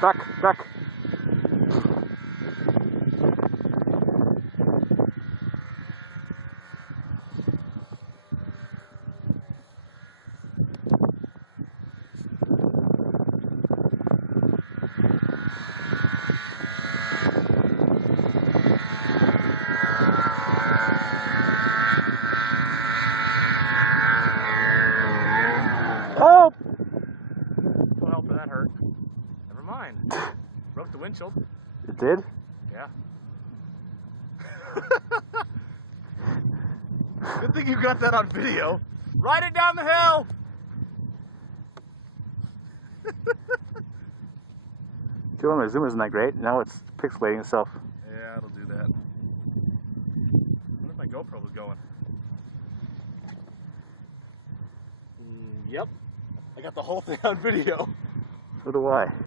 Duck, duck. Help! No help, that hurt. Never mind. Broke the windshield. It did? Yeah. Good thing you got that on video. Ride it down the hill! Joe, my zoom isn't that great. Now it's pixelating itself. Yeah, it'll do that. I wonder if my GoPro was going. Yep. I got the whole thing on video. So do I.